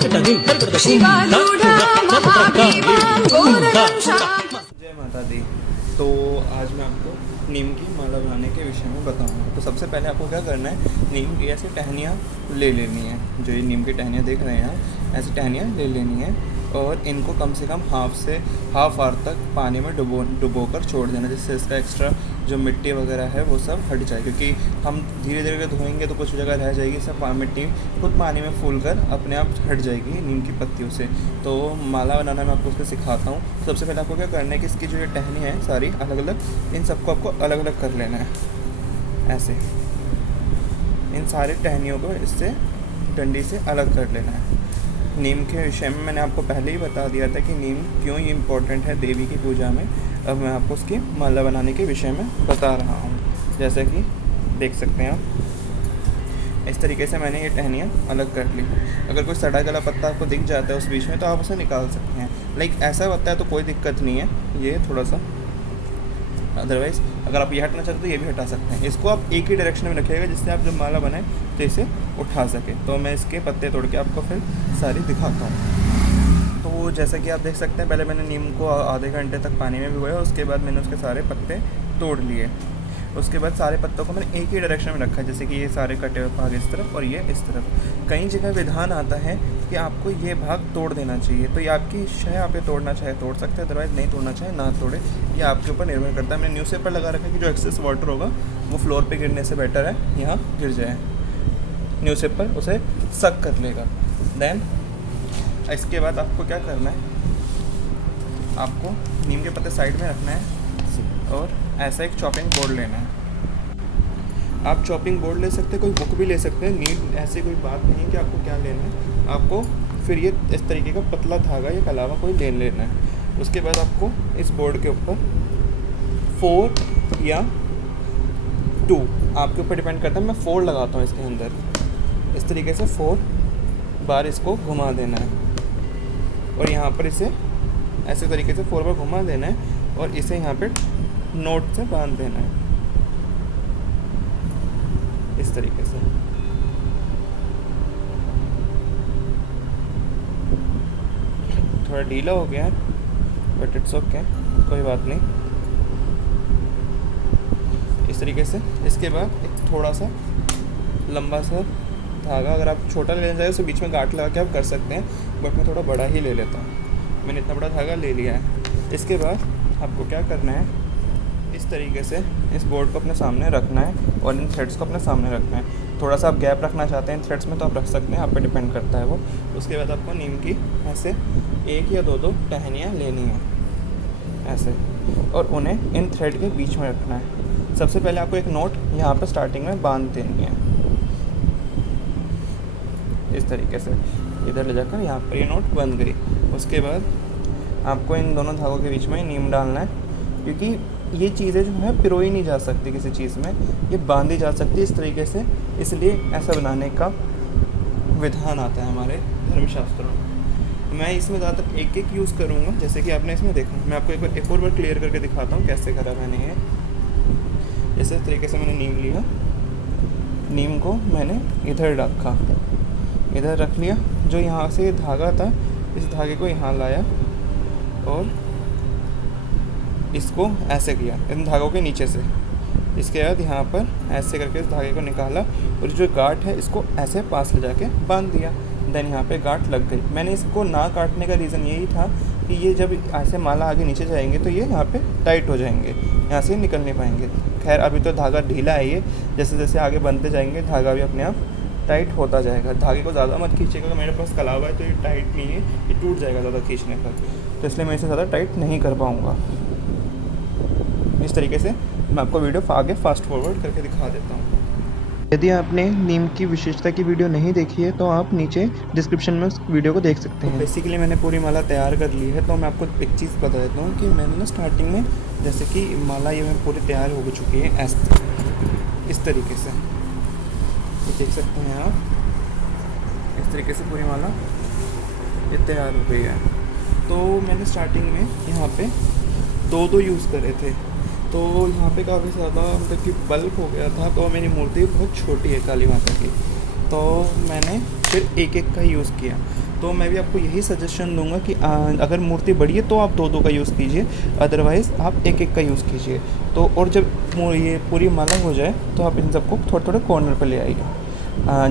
जय माता दी। तो आज मैं आपको नीम की माला बनाने के विषय में बताऊंगा। तो सबसे पहले आपको क्या करना है, नीम की ऐसी टहनियाँ ले लेनी है। जो ये नीम की टहनियाँ देख रहे हैं आप, ऐसी टहनियाँ ले लेनी है और इनको कम से कम हाफ आवर तक पानी में डुबो कर छोड़ देना, जिससे इसका एक्स्ट्रा जो मिट्टी वगैरह है वो सब हट जाए। क्योंकि हम धीरे धीरे धोएंगे तो कुछ जगह रह जाएगी, सब मिट्टी खुद पानी में फूल कर अपने आप हट जाएगी नीम की पत्तियों से। तो माला बनाना मैं आपको उसको सिखाता हूँ। सबसे पहले आपको क्या करना है कि इसकी जो ये टहनी है सारी अलग अलग, इन सबको आपको अलग अलग कर लेना है। ऐसे इन सारी टहनियों को इससे डंडी से अलग कर लेना है। नीम के विषय में मैंने आपको पहले ही बता दिया था कि नीम क्यों ये इम्पोर्टेंट है देवी की पूजा में। अब मैं आपको उसकी माला बनाने के विषय में बता रहा हूँ। जैसा कि देख सकते हैं आप, इस तरीके से मैंने ये टहनियाँ अलग कर ली। अगर कोई सड़ा गला पत्ता आपको दिख जाता है उस बीच में तो आप उसे निकाल सकते हैं। लाइक ऐसा पत्ता है तो कोई दिक्कत नहीं है, ये थोड़ा सा। अदरवाइज़ अगर आप ये हटाना चाहते हो तो ये भी हटा सकते हैं। इसको आप एक ही डायरेक्शन में रखिएगा जिससे आप जब माला बनाए तो इसे उठा सके। तो मैं इसके पत्ते तोड़ के आपको फिर सारी दिखाता हूँ। तो जैसा कि आप देख सकते हैं, पहले मैंने नीम को आधे घंटे तक पानी में भिगोया, उसके बाद मैंने उसके सारे पत्ते तोड़ लिए। उसके बाद सारे पत्तों को मैंने एक ही डायरेक्शन में रखा, जैसे कि ये सारे कटे हुए भाग इस तरफ और ये इस तरफ। कई जगह विधान आता है कि आपको ये भाग तोड़ देना चाहिए, तो ये आपकी इच्छा है, आप ये तोड़ना चाहे तोड़ सकते हैं, अदरवाइज़ नहीं तोड़ना चाहे ना तोड़े। ये आपके ऊपर निर्भर करता है। मैंने न्यूज़पेपर लगा रखा है कि जो एक्सेस वाटर होगा वो फ्लोर पर गिरने से बेटर है यहाँ गिर जाए। न्यूज़पेपर उसे सक कर लेगा। देन इसके बाद आपको क्या करना है, आपको नीम के पत्ते साइड में रखना है और ऐसा एक चॉपिंग बोर्ड लेना है। आप चॉपिंग बोर्ड ले सकते हैं, कोई बुक भी ले सकते हैं। नीड ऐसी कोई बात नहीं है कि आपको क्या लेना है। आपको फिर ये इस तरीके का पतला धागा या कलावा कोई ले लेना है। उसके बाद आपको इस बोर्ड के ऊपर 4 या 2 आपके ऊपर डिपेंड करता है। मैं 4 लगाता हूँ इसके अंदर। इस तरीके से 4 बार इसको घुमा देना है और यहाँ पर इसे ऐसे तरीके से 4 बार घुमा देना है और इसे यहाँ पे नोट से बांध देना है इस तरीके से। थोड़ा ढीला हो गया है बट इट्स ओके, कोई बात नहीं। इस तरीके से इसके बाद एक थोड़ा सा लंबा सा धागा, अगर आप छोटा लेना चाहें तो बीच में गांठ लगा के आप कर सकते हैं, बट मैं थोड़ा बड़ा ही ले लेता हूँ। मैंने इतना बड़ा धागा ले लिया है। इसके बाद आपको क्या करना है, इस तरीके से इस बोर्ड को अपने सामने रखना है और इन थ्रेड्स को अपने सामने रखना है। थोड़ा सा आप गैप रखना चाहते हैं इन थ्रेड्स में तो आप रख सकते हैं, आप पे डिपेंड करता है वो। उसके बाद आपको नीम की ऐसे 1 या 2 टहनियाँ लेनी है ऐसे, और उन्हें इन थ्रेड के बीच में रखना है। सबसे पहले आपको एक नोट यहाँ पर स्टार्टिंग में बांध देनी है इस तरीके से, इधर ले जाकर यहाँ पर ये नोट बंध गई। उसके बाद आपको इन दोनों धागों के बीच में नीम डालना है, क्योंकि ये चीज़ें जो है पिरोई नहीं जा सकती किसी चीज़ में, ये बांधी जा सकती है इस तरीके से। इसलिए ऐसा बनाने का विधान आता है हमारे धर्मशास्त्रों में। मैं इसमें ज़्यादातर एक यूज़ करूँगा, जैसे कि आपने इसमें देखा। मैं आपको एक और बार क्लियर करके दिखाता हूँ कैसे करा मैंने ये। जैसे इस तरीके से मैंने नीम लिया, नीम को मैंने इधर रखा, इधर रख लिया। जो यहाँ से ये धागा था, इस धागे को यहाँ लाया और इसको ऐसे किया इन धागों के नीचे से। इसके बाद यहाँ पर ऐसे करके इस धागे को निकाला और जो गांठ है इसको ऐसे पास ले जाके बांध दिया। देन यहाँ पे गांठ लग गई। मैंने इसको ना काटने का रीज़न यही था कि ये जब ऐसे माला आगे नीचे जाएंगे तो ये यहाँ पे टाइट हो जाएंगे, यहाँ से निकल नहीं पाएंगे। खैर अभी तो धागा ढीला है, ये जैसे जैसे आगे बनते जाएंगे धागा भी अपने आप टाइट होता जाएगा। धागे को ज़्यादा मत खींचेगा, मेरे पास कलावा है तो ये टाइट नहीं है, ये टूट जाएगा ज़्यादा खींचने पर, तो इसलिए मैं इसे ज़्यादा टाइट नहीं कर पाऊँगा। इस तरीके से मैं आपको वीडियो आगे फास्ट फॉरवर्ड करके दिखा देता हूँ। यदि आपने नीम की विशेषता की वीडियो नहीं देखी है तो आप नीचे डिस्क्रिप्शन में उस वीडियो को देख सकते हैं। बेसिकली मैंने पूरी माला तैयार कर ली है। तो मैं आपको एक चीज़ बता देता हूँ कि मैंने ना स्टार्टिंग में, जैसे कि माला ये पूरी तैयार हो चुकी है ऐसे इस तरीके से, ये देख सकते हैं आप, इस तरीके से पूरी माला ये तैयार हो गई है। तो मैंने स्टार्टिंग में यहाँ पे 2 यूज़ करे थे, तो यहाँ पे काफ़ी ज़्यादा मतलब कि बल्क हो गया था। तो मेरी मूर्ति बहुत छोटी है काली माता की, तो मैंने फिर एक का यूज़ किया। तो मैं भी आपको यही सजेशन दूंगा कि अगर मूर्ति बड़ी है तो आप 2-2 का यूज़ कीजिए, अदरवाइज़ आप 1-1 का यूज़ कीजिए। तो और जब ये पूरी माला हो जाए तो आप इन सबको थोड़े-थोड़े कॉर्नर पर ले आइए।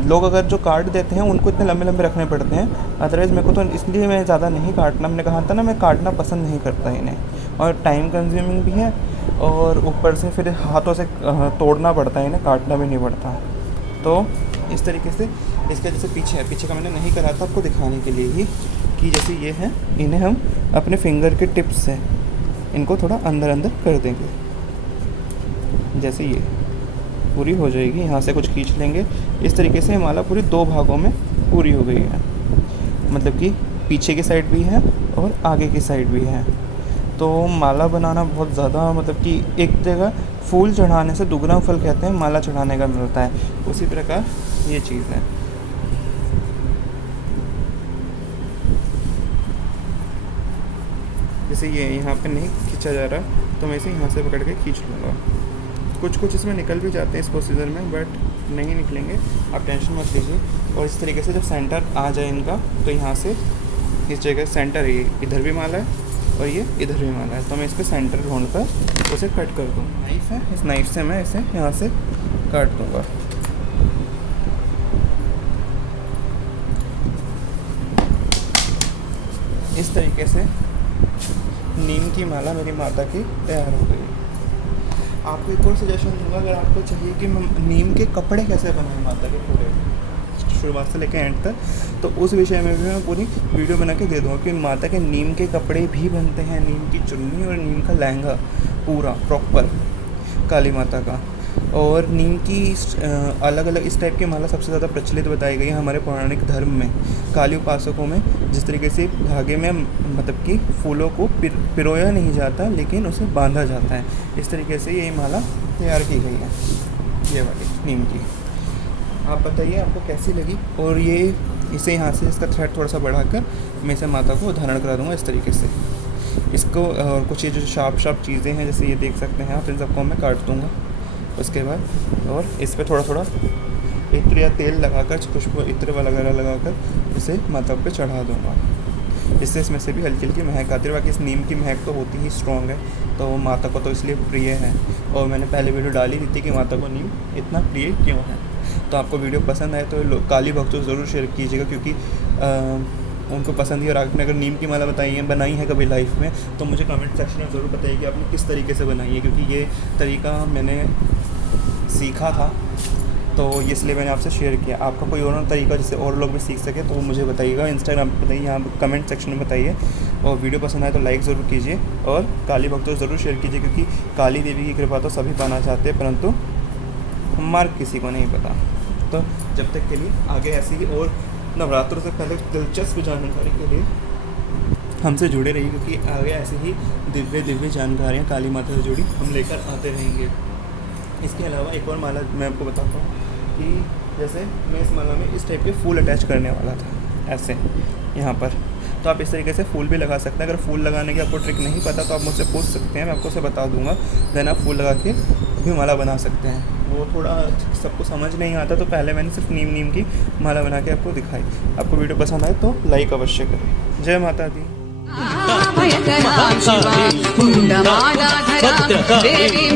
लोग अगर जो काट देते हैं उनको इतने लंबे-लंबे रखने पड़ते हैं, अदरवाइज़ मेरे को तो इसलिए मैं ज़्यादा नहीं काटना, मैंने कहा था ना मैं काटना पसंद नहीं करता इन्हें, और टाइम कंज्यूमिंग भी है, और ऊपर से फिर हाथों से तोड़ना पड़ता है, इन्हें काटना भी नहीं पड़ता। तो इस तरीके से इसका जैसे पीछे का मैंने नहीं करा था आपको दिखाने के लिए ही, कि जैसे ये है, इन्हें हम अपने फिंगर के टिप्स से इनको थोड़ा अंदर कर देंगे। जैसे ये पूरी हो जाएगी, यहाँ से कुछ खींच लेंगे। इस तरीके से माला पूरी 2 भागों में पूरी हो गई है, मतलब कि पीछे की साइड भी है और आगे की साइड भी है। तो माला बनाना बहुत ज़्यादा, मतलब कि एक जगह फूल चढ़ाने से दुगना फल कहते हैं माला चढ़ाने का मिलता है, उसी प्रकार ये चीज़ है। जैसे ये यहाँ पे नहीं खींचा जा रहा तो मैं इसे यहाँ से पकड़ के खींच लूँगा। कुछ इसमें निकल भी जाते हैं इस प्रोसीजर में, बट नहीं निकलेंगे, आप टेंशन मत लीजिए। और इस तरीके से जब सेंटर आ जाए इनका, तो यहाँ से इस जगह सेंटर है, इधर भी माला है और ये इधर भी माला है, तो मैं इसका सेंटर ढूंढकर उसे कट कर दूँ। नाइफ है, इस नाइफ से मैं इसे यहाँ से काट दूँगा। इस तरीके से नीम की माला मेरी माता की तैयार हो गई। आपको एक और सजेशन दूंगा, अगर आपको चाहिए कि नीम के कपड़े कैसे बनाएं माता के पूरे शुरुआत से लेकर एंड तक, तो उस विषय में भी मैं पूरी वीडियो बना के दे दूँगा कि माता के नीम के कपड़े भी बनते हैं, नीम की चुन्नी और नीम का लहंगा पूरा प्रॉपर काली माता का। और नीम की अलग अलग इस टाइप की माला सबसे ज़्यादा प्रचलित बताई गई है हमारे पौराणिक धर्म में। काली उपासकों में जिस तरीके से धागे में मतलब कि फूलों को पिरोया नहीं जाता, लेकिन उसे बांधा जाता है, इस तरीके से ये माला तैयार की गई है, ये वाली नीम की। आप बताइए आपको कैसी लगी। और ये इसे यहाँ से इसका थ्रेड थोड़ा सा बढ़ाकर मैं इसे माता को धारण करा दूँगा इस तरीके से। इसको कुछ ये जो शार्प चीज़ें हैं जैसे ये देख सकते हैं आप, इन सबको मैं काट दूँगा उसके बाद। और इस पर थोड़ा इत्र या तेल लगाकर, खुशबू इत्र वगैरह लगाकर इसे माता पे चढ़ा दूँगा। इससे इसमें से भी हल्की हल्की महक आती है। बाकी इस नीम की महक तो होती ही स्ट्रॉन्ग है, तो माता को तो इसलिए प्रिय है। और मैंने पहले वीडियो डाली भी थी कि माता को नीम इतना प्रिय क्यों है। तो आपको वीडियो पसंद आए तो काली भक्तों ज़रूर शेयर कीजिएगा, क्योंकि उनको पसंद ही। और आपने अगर नीम की माला बनाई है कभी लाइफ में, तो मुझे कमेंट सेक्शन में ज़रूर बताइए कि आपने किस तरीके से बनाई है, क्योंकि ये तरीका मैंने सीखा था, तो इसलिए मैंने आपसे शेयर किया। आपका कोई और तरीका जिससे और लोग भी सीख सके तो वो मुझे बताइएगा, इंस्टाग्राम पर बताइए, यहाँ कमेंट सेक्शन में बताइए। और वीडियो पसंद आए तो लाइक ज़रूर कीजिए और काली भक्तों ज़रूर शेयर कीजिए, क्योंकि काली देवी की कृपा तो सभी पाना चाहते हैं, परंतु मार्ग किसी को नहीं पता। तो जब तक के लिए आगे ऐसी ही और नवरात्रों से पहले दिलचस्प जानकारी के लिए हमसे जुड़े रहिए, क्योंकि आगे ऐसे ही दिव्य जानकारियाँ काली माता से जुड़ी हम लेकर आते रहेंगे। इसके अलावा एक और माला मैं आपको बताता हूँ कि जैसे मैं इस माला में इस टाइप के फूल अटैच करने वाला था, ऐसे यहाँ पर। तो आप इस तरीके से फूल भी लगा सकते हैं। अगर फूल लगाने की आपको ट्रिक नहीं पता तो आप मुझसे पूछ सकते हैं, मैं आपको उसे बता दूंगा। देन आप फूल लगा के भी माला बना सकते हैं। वो थोड़ा सबको समझ नहीं आता, तो पहले मैंने सिर्फ नीम की माला बना के आपको दिखाई। आपको वीडियो पसंद आए तो लाइक अवश्य करें। जय माता दी। देवीं